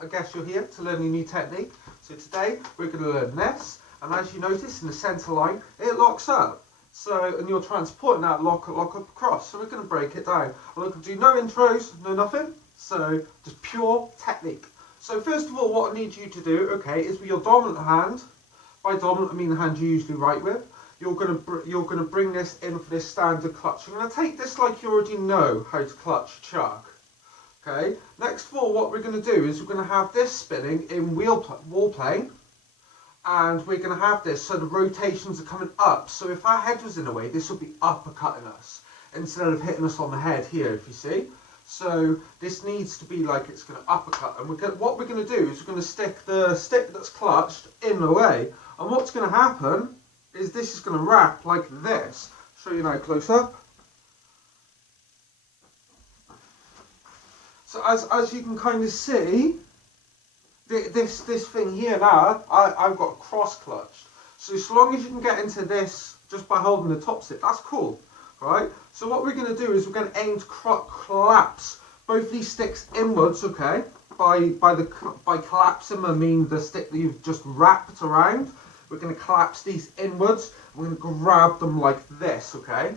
I guess you're here to learn a new technique. So today we're going to learn this, and as you notice in the centre line, it locks up. So, and you're transporting that lock up across. So we're going to break it down. I'm going to do no intros, no nothing. So just pure technique. So first of all, what I need you to do, okay, is with your dominant hand. By dominant, I mean the hand you usually write with. You're gonna bring this in for this standard clutch. You're gonna take this like you already know how to clutch a chug. Okay. Next of all, what we're gonna do is we're gonna have this spinning in wall plane, and we're gonna have this so the rotations are coming up. So if our head was in the way, this will be uppercutting us instead of hitting us on the head here. If you see. So this needs to be like it's going to uppercut, and what we're going to do is we're going to stick the stick that's clutched in the way, and what's going to happen is this is going to wrap like this. Show you now close up. So as you can kind of see, this thing here now, I've got cross clutched. So as long as you can get into this just by holding the top stick, that's cool. Right, so what we're going to do is we're going to aim to collapse both these sticks inwards, okay? By collapsing, I mean the stick that you've just wrapped around. We're going to collapse these inwards. We're going to grab them like this, okay?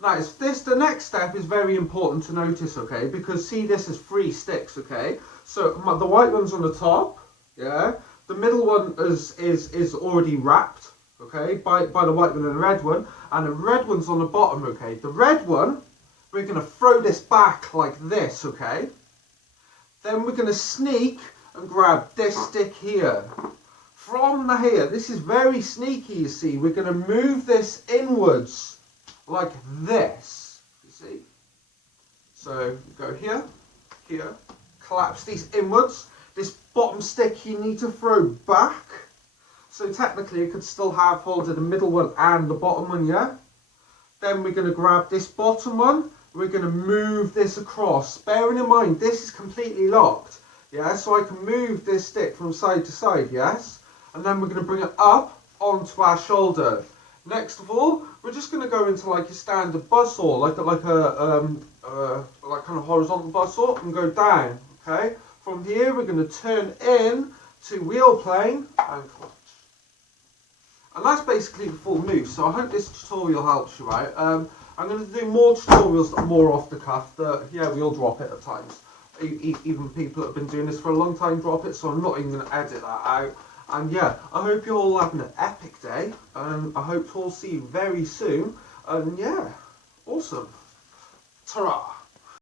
Now, the next step is very important to notice, okay? Because see, this is 3 sticks, okay? So the white one's on the top, yeah. The middle one is already wrapped. Okay, by the white one and the red one, and the red one's on the bottom, okay? The red one, we're going to throw this back like this, okay? Then we're going to sneak and grab this stick here. From here, this is very sneaky, you see. We're going to move this inwards like this, you see? So, go here, here, collapse these inwards. This bottom stick you need to throw back. So technically it could still have hold of the middle one and the bottom one, yeah? Then we're going to grab this bottom one. We're going to move this across. Bearing in mind, this is completely locked. Yeah, so I can move this stick from side to side, yes? And then we're going to bring it up onto our shoulder. Next of all, we're just going to go into like a standard buzzsaw, like kind of horizontal buzzsaw, and go down, okay? From here, we're going to turn in to wheel plane and clutch. And that's basically the full move, so I hope this tutorial helps you, right? I'm going to do more tutorials that are more off the cuff, yeah, we all drop it at times. Even people that have been doing this for a long time drop it, so I'm not even going to edit that out. And yeah, I hope you're all having an epic day, and I hope to all see you very soon. And yeah, awesome. Ta-ra!